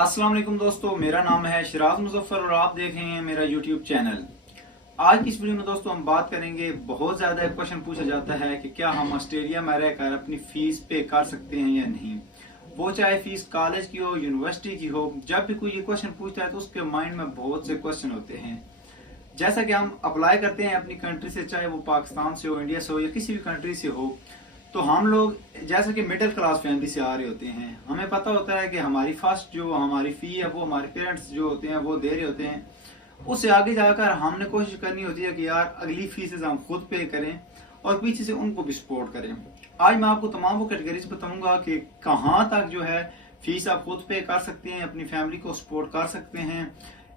अस्सलाम वालेकुम दोस्तों, मेरा नाम है शिराज मुजफ्फर और आप देख रहे हैं मेरा यूट्यूब चैनल। आज की इस वीडियो में दोस्तों हम बात करेंगे। बहुत ज्यादा क्वेश्चन पूछा जाता है कि क्या हम ऑस्ट्रेलिया में रहकर अपनी फीस पे कर सकते हैं या नहीं। वो चाहे फीस कॉलेज की हो, यूनिवर्सिटी की हो, जब भी कोई ये क्वेश्चन पूछता है तो उसके माइंड में बहुत से क्वेश्चन होते हैं। जैसा कि हम अप्लाई करते हैं अपनी कंट्री से, चाहे वो पाकिस्तान से हो, इंडिया से हो या किसी भी कंट्री से हो, तो हम लोग जैसे कि मिडिल क्लास फैमिली से आ रहे होते हैं। हमें पता होता है कि हमारी फर्स्ट जो हमारी फी है वो हमारे पेरेंट्स जो होते हैं वो दे रहे होते हैं। उससे आगे जाकर हमने कोशिश करनी होती है कि यार अगली फीसेज हम खुद पे करें और पीछे से उनको भी सपोर्ट करें। आज मैं आपको तमाम वो कैटेगरीज बताऊंगा कि कहाँ तक जो है फीस आप खुद पे कर सकते हैं, अपनी फैमिली को सपोर्ट कर सकते हैं।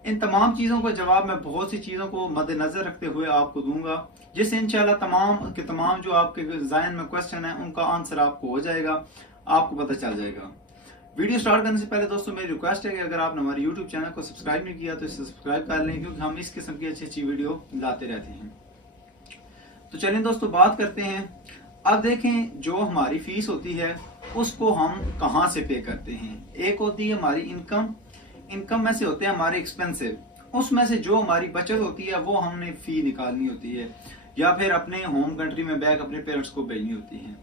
इन तमाम चीजों का जवाब मैं बहुत सी चीजों को मद्देनजर रखते हुए आपको दूंगा, जिससे इंशाल्लाह तमाम के तमाम जो आपके ज़हन में क्वेश्चन है उनका आंसर आपको हो जाएगा, आपको पता चल जाएगा। वीडियो स्टार्ट करने से पहले दोस्तों मेरी रिक्वेस्ट है कि अगर आपने हमारे यूट्यूब चैनल को सब्सक्राइब नहीं किया तो इसे सब्सक्राइब कर लें, क्योंकि हम इस किस्म की अच्छी अच्छी वीडियो लाते रहते हैं। तो चलिए दोस्तों बात करते हैं। अब देखें, जो हमारी फीस होती है उसको हम कहाँ से पे करते हैं। एक होती है हमारी इनकम में से होते हैं हमारे एक्सपेंसिव, उसमें से जो हमारी बचत होती है वो हमने फी निकालनी होती है या फिर अपने होम कंट्री में बैग अपने पेरेंट्स को भेजनी होती है।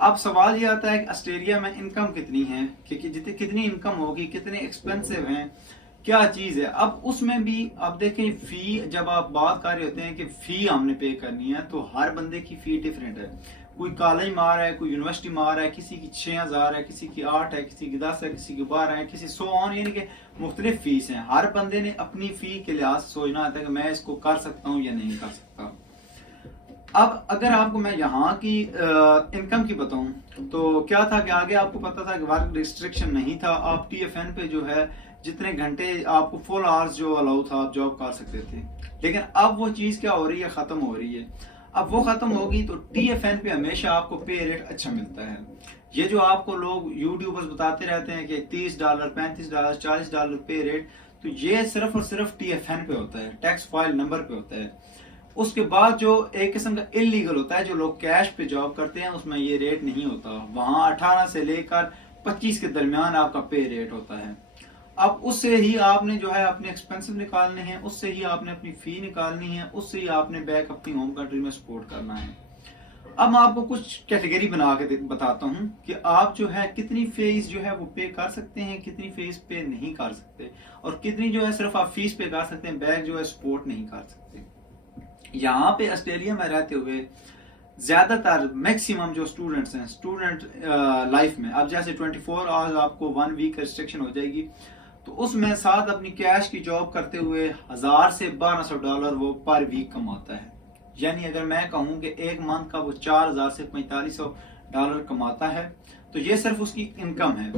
अब सवाल ये आता है कि ऑस्ट्रेलिया में इनकम कितनी है, कि जितनी कितनी इनकम होगी, कितने एक्सपेंसिव हैं, क्या चीज है। अब उसमें भी अब देखें, फी जब आप बात कर रहे होते हैं कि फी हमने पे करनी है, तो हर बंदे की फी डिफरेंट है। कोई कॉलेज में आ रहा है, कोई यूनिवर्सिटी में आ रहा है, किसी की 6000 है, किसी की 8 है, किसी की 10 है, किसी की 12 है, किसी 100 ऑन, यानी कि मुख्तलिफ फीस हैं। हर बंदे ने अपनी फी के लिहाज सोचना आता है कि मैं इसको कर सकता हूँ या नहीं कर सकता। अब अगर आपको मैं यहाँ की इनकम की बताऊं तो क्या था कि आगे आपको पता था कि वर्क रिस्ट्रिक्शन नहीं था। आप TFN पे जो है जितने घंटे आपको फुल आवर्स जो अलाउ था आप जॉब कर सकते थे, लेकिन अब वो चीज क्या हो रही है, खत्म हो रही है। अब वो खत्म होगी तो TFN पे हमेशा आपको पे रेट अच्छा मिलता है। ये जो आपको लोग यूट्यूबर्स बताते रहते हैं कि $30, $35, $40 पे रेट, तो ये सिर्फ और सिर्फ TFN पे होता है, टैक्स फाइल नंबर पे होता है। उसके बाद जो एक किस्म का इलीगल होता है, जो लोग कैश पे जॉब करते हैं, उसमें ये रेट नहीं होता। वहां 18 से लेकर 25 के दरमियान आपका पे रेट होता है। अब उससे ही आपने जो है अपने एक्सपेंसिव निकालने हैं, उससे ही आपने अपनी फी निकालनी है, उससे ही आपने बैक अपनी होम कंट्री में सपोर्ट करना है। अब मैं आपको कुछ कैटेगरी बना के बताता हूं कि आप जो है कितनी फीस जो है वो पे कर सकते हैं, कितनी फीस पे नहीं कर सकते, और कितनी जो है सिर्फ आप फीस पे कर सकते हैं, बैक जो है सपोर्ट नहीं कर सकते। यहाँ पे ऑस्ट्रेलिया में रहते हुए ज्यादातर मैक्सिमम जो स्टूडेंट्स हैं, स्टूडेंट लाइफ में, अब जैसे 24 आवर्स आपको 1 वीक रिस्ट्रिक्शन हो जाएगी, तो उसमें साथ अपनी कैश की जॉब करते हुए $1000 से $1200 वो पर वीक कमाता है। यानी अगर मैं कहूं कि एक मंथ का वो $4000 से $4500 कमाता है, तो ये सिर्फ उसकी इनकम है।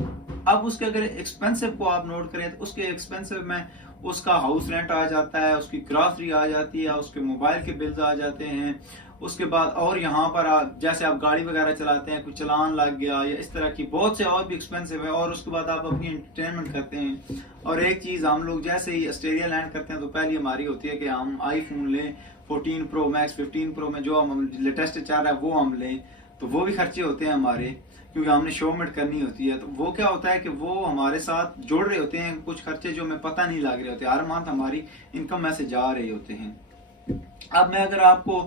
अब उसके अगर एक्सपेंसिव को आप नोट करें तो उसके एक्सपेंसिव में उसका हाउस रेंट आ जाता है, उसकी ग्रॉसरी आ जाती है, उसके मोबाइल के बिल्स आ जाते हैं। उसके बाद और यहाँ पर जैसे आप गाड़ी वगैरह चलाते हैं, कुछ चलान लग गया या इस तरह की बहुत से और भी एक्सपेंसिव है। और उसके बाद आप अपनी एंटरटेनमेंट करते हैं। और एक चीज, हम लोग जैसे ही ऑस्ट्रेलिया लैंड करते हैं तो पहली हमारी होती है कि हम आईफोन लें, 14 प्रो मैक्स, 15 प्रो में जो हम लेटेस्ट चल रहा है वो हम लें। तो वो भी खर्चे होते हैं हमारे, क्योंकि हमने शो मेट करनी होती है। तो वो क्या होता है कि वो हमारे साथ जोड़ रहे होते हैं कुछ खर्चे जो हमें पता नहीं लग रहे होते, हर मंथ हमारी इनकम में से जा रहे होते हैं। अब मैं अगर आपको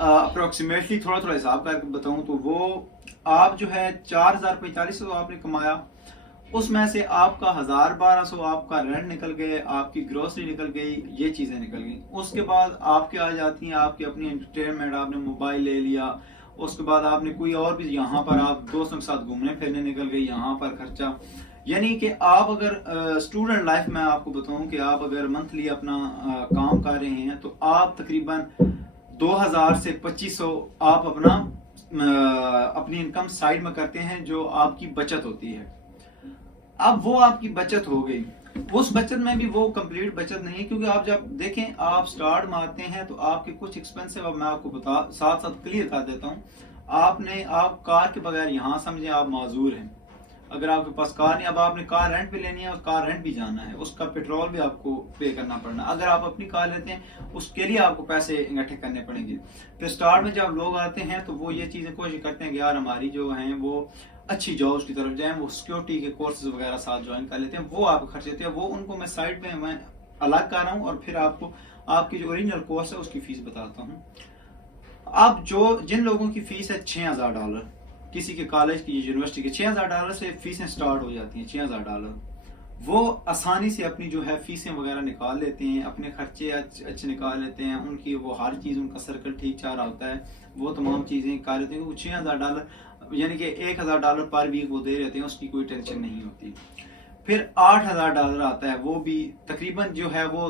अप्रोक्सीमेटली थोड़ा थोड़ा हिसाब करके बताऊं तो वो आप जो है 4000-4500 आपने कमाया, उसमें से आपका 1000-1200 आपका रेंट निकल गए, आपकी ग्रोसरी निकल गई, ये चीजें निकल गई। उसके बाद आपके आ जाती हैं आपकी अपनी एंटरटेनमेंट, आपने मोबाइल ले लिया, उसके बाद आपने कोई और भी, यहाँ पर आप दोस्तों के साथ घूमने फिरने निकल गए, यहाँ पर खर्चा। यानी कि आप अगर स्टूडेंट लाइफ में आपको बताऊं कि आप अगर मंथली अपना काम कर रहे हैं तो आप तकरीबन 2000 से 2500 आप अपना अपनी इनकम साइड में करते हैं, जो आपकी बचत होती है। अब वो आपकी बचत हो गई, उस बचत में भी वो कंप्लीट बचत नहीं है, क्योंकि आप जब देखें आप स्टार्ट मारते हैं तो आपके कुछ एक्सपेंसिव, अब मैं आपको साथ साथ क्लियर कर देता हूँ। आप कार के बगैर यहाँ समझे आप माजूर हैं। अगर आपके पास कार नहीं, अब आपने कार रेंट पे लेनी है और कार रेंट भी जाना है, उसका पेट्रोल भी आपको पे करना पड़ना। अगर आप अपनी कार लेते हैं उसके लिए आपको पैसे इकट्ठे करने पड़ेंगे। फिर स्टार्ट में जब लोग आते हैं तो वो ये चीजें कोशिश करते हैं कि यार हमारी जो है वो अच्छी जॉब्स की तरफ जाएं, वो सिक्योरिटी के कोर्सेज वगैरह साथ ज्वाइन कर लेते हैं, वो आपके खर्चे होते हैं, वो उनको मैं साइड पे मैं अलग कर रहा हूँ और फिर आपको आपकी जो ओरिजिनल कोर्स है उसकी फीस बताता हूँ। अब जो जिन लोगों की फीस है $6000, किसी के कॉलेज की यूनिवर्सिटी के $6000 से फीसें स्टार्ट हो जाती हैं, $6000, वो आसानी से अपनी जो है फीसें वगैरह निकाल लेते हैं, अपने खर्चे अच्छे निकाल लेते हैं, उनकी वो हर चीज उनका सर्कल ठीक चल रहा होता है, वो तमाम चीजें कर लेते हैं। वो $6000 यानी कि $1000 पर वीक वो दे रहते हैं, उसकी कोई टेंशन नहीं होती। फिर $8000 आता है, वो भी तकरीबन जो है वो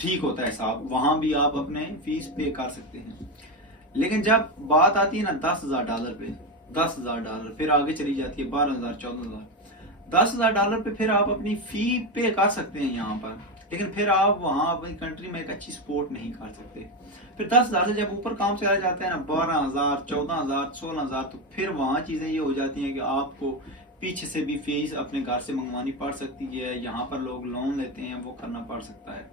ठीक होता है साहब, वहां भी आप अपने फीस पे कर सकते हैं। लेकिन जब बात आती है ना $10,000 पे, $10,000 फिर आगे चली जाती है 12,000 14,000, $10,000 पे फिर आप अपनी फी पे कर सकते हैं यहाँ पर, लेकिन फिर आप वहां अपनी कंट्री में एक अच्छी सपोर्ट नहीं कर सकते। फिर 10,000 से जब ऊपर काम चला जाता है ना 12,000 14,000 16,000, तो फिर वहां चीजें ये हो जाती हैं कि आपको पीछे से भी फीस अपने घर से मंगवानी पड़ सकती है, यहाँ पर लोग लोन लेते हैं, वो करना पड़ सकता है।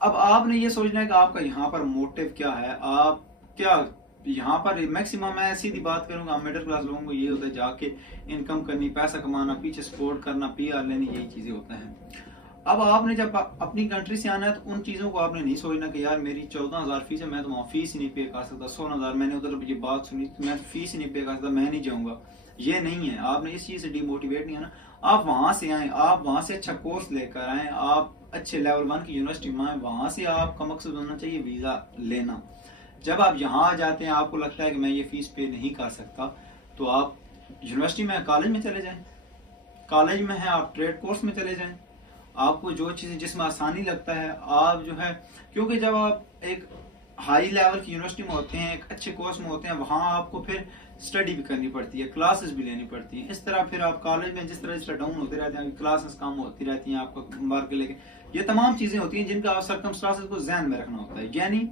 अब आपने ये सोचना है कि आपका यहाँ पर मोटिव क्या है, आप क्या यहाँ पर मैक्सिमम, मैं सीधी बात करूंगा, मिडिल क्लास लोगों को ये होता है जाके इनकम करनी, पैसा कमाना, पीछे सपोर्ट करना, पीआर लेनी, यही चीजें होता है। अब आपने जब अपनी कंट्री से आना है तो उन चीजों को आपने नहीं सोचना कि यार मेरी 14,000 फीस है, मैं तो वहां फीस ही नहीं पे कर सकता, 16,000 मैंने उधर ये बात सुनी, मैं फीस ही नहीं पे कर सकता, मैं नहीं जाऊंगा। ये नहीं है, आपने इस चीज से डिमोटिवेट नहीं होना। आप वहां से आए, आप वहां से अच्छा कोर्स लेकर आए, आप अच्छे लेवल 1 की यूनिवर्सिटी में आए, वहां से आपका मकसद होना चाहिए वीजा लेना। जब आप यहाँ आ जाते हैं, आपको लगता है कि मैं ये फीस पे नहीं कर सकता, तो आप यूनिवर्सिटी में, कॉलेज में चले जाएं, कॉलेज में है आप ट्रेड कोर्स में चले जाएं, आपको जो चीजें जिसमें आसानी लगता है आप जो है, क्योंकि जब आप एक हाई लेवल की यूनिवर्सिटी में होते हैं, एक अच्छे कोर्स में होते हैं, वहां आपको फिर स्टडी भी करनी पड़ती है, क्लासेस भी लेनी पड़ती हैं। इस तरह फिर आप कॉलेज में जिस तरह डाउन होते रहते हैं, क्लासेस कम होती रहती हैं, आपको मार्क लेके, ये तमाम चीजें होती हैं जिनका आप सर्कमस्टांसेस को ध्यान में रखना होता है। यानी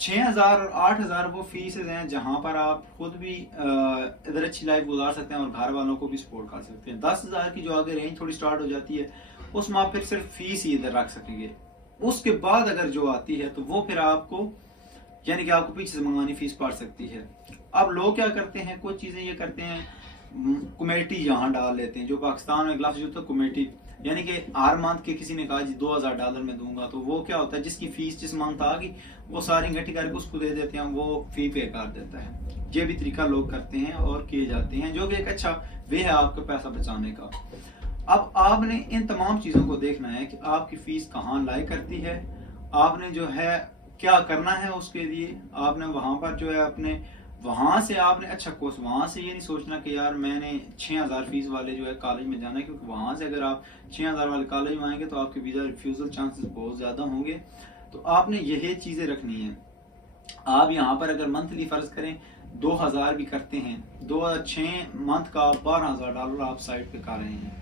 6,000 और 8,000 वो फीसेज हैं जहां पर आप खुद भी इधर अच्छी लाइफ गुजार सकते हैं और घर वालों को भी सपोर्ट कर सकते हैं। 10,000 की जो आगे रेंज थोड़ी स्टार्ट हो जाती है, उसमें आप फिर सिर्फ फीस ही इधर रख सकेंगे। उसके बाद अगर जो आती है तो वो फिर आपको, यानी कि आपको पीछे से मंगवानी फीस पड़ सकती है। अब लोग क्या करते हैं, कुछ चीजें ये करते हैं, कमेटी यहाँ डाल लेते हैं, जो पाकिस्तान में ग्लास जो तो कमेटी, यानी कि हर मंथ के किसी ने कहा जी $2,000 में दूंगा, तो वो क्या होता है, जिसकी फीस जिस मंथ आ गई वो सारी इकट्ठी करके उसको दे देते हैं, वो फी पे कर देता है। ये भी तरीका लोग करते हैं और किए जाते हैं, जो कि एक अच्छा वे है आपका पैसा बचाने का। अब आपने इन तमाम चीजों को देखना है कि आपकी फीस कहाँ लाई करती है, आपने जो है क्या करना है उसके लिए। आपने वहां पर जो है अपने वहां से आपने अच्छा कोर्स, वहां से ये नहीं सोचना कि यार मैंने 6,000 फीस वाले जो है कॉलेज में जाना है, क्योंकि वहां से अगर आप 6,000 वाले कॉलेज में आएंगे तो आपके वीजा रिफ्यूजल चांसेस बहुत ज्यादा होंगे। तो आपने यही चीजें रखनी है। आप यहाँ पर अगर मंथली फर्ज करें 2,000 भी करते हैं, 6 मंथ का $12,000 आप साइड पे कर रहे हैं,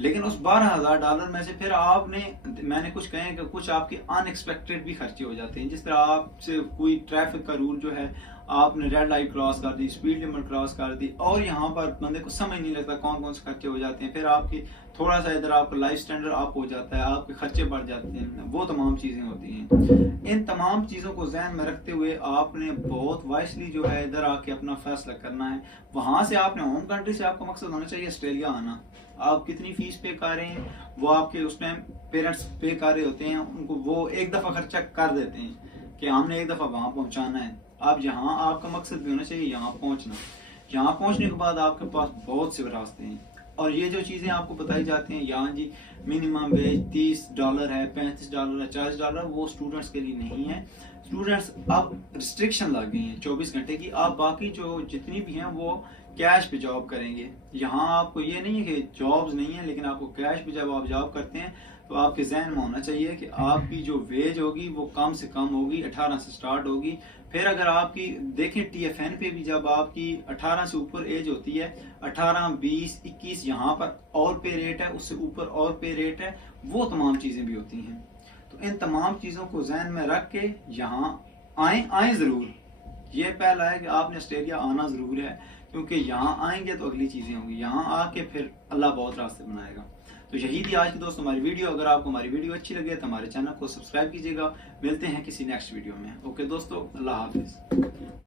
लेकिन उस $12,000 में से फिर आपने, मैंने कुछ कहे कि कुछ आपके अनएक्सपेक्टेड भी खर्चे हो जाते हैं, जिस तरह आपसे कोई ट्रैफिक का रूल जो है, आपने रेड लाइट क्रॉस कर दी, स्पीड लिमिट क्रॉस कर दी, और यहाँ पर बंदे को समझ नहीं लगता कौन कौन से खर्चे हो जाते हैं, फिर आपकी थोड़ा सा इधर आपका लाइफ स्टैंडर्ड अप हो जाता है, आपके खर्चे बढ़ जाते हैं, वो तमाम चीजें होती हैं। इन तमाम चीजों को ध्यान में रखते हुए आपने बहुत वाइसली जो है इधर आके अपना फैसला करना है। वहां से आपने होम कंट्री से आपका मकसद होना चाहिए ऑस्ट्रेलिया आना। आप कितनी फीस पे कर रहे हैं वो आपके उस टाइम पेरेंट्स पे कर रहे होते हैं, उनको वो एक दफा खर्चा कर देते हैं कि हमने एक दफा वहां पहुंचाना है। आप यहाँ आपका मकसद भी होना चाहिए यहाँ पहुंचना। यहाँ पहुंचने के बाद आपके पास बहुत से रास्ते हैं, और ये जो चीजें आपको बताई जाती हैं यहाँ जी मिनिमम वेज $30 है, $35 है, $40, वो स्टूडेंट्स के लिए नहीं है। स्टूडेंट्स अब रिस्ट्रिक्शन लग गई है 24 घंटे की, आप बाकी जो जितनी भी हैं वो कैश पे जॉब करेंगे। यहाँ आपको ये नहीं है कि जॉब्स नहीं है, लेकिन आपको कैश पे जब आप जॉब करते हैं तो आपके जहन में होना चाहिए कि आपकी जो वेज होगी वो कम से कम होगी, 18 से स्टार्ट होगी। फिर अगर आपकी देखें TFN पे भी जब आपकी 18 से ऊपर एज होती है, 18, 20, 21 यहाँ पर और पे रेट है, उससे ऊपर और पे रेट है, वो तमाम चीजें भी होती हैं। तो इन तमाम चीजों को जहन में रख के यहाँ आए जरूर। ये पहला है कि आपने ऑस्ट्रेलिया आना जरूर है, क्योंकि यहाँ आएंगे तो अगली चीजें होंगी, यहाँ आके फिर अल्लाह बहुत रास्ते बनाएगा। तो यही थी आज की दोस्तों हमारी वीडियो। अगर आपको हमारी वीडियो अच्छी लगे तो हमारे चैनल को सब्सक्राइब कीजिएगा। मिलते हैं किसी नेक्स्ट वीडियो में। ओके दोस्तों, अल्लाह हाफिज।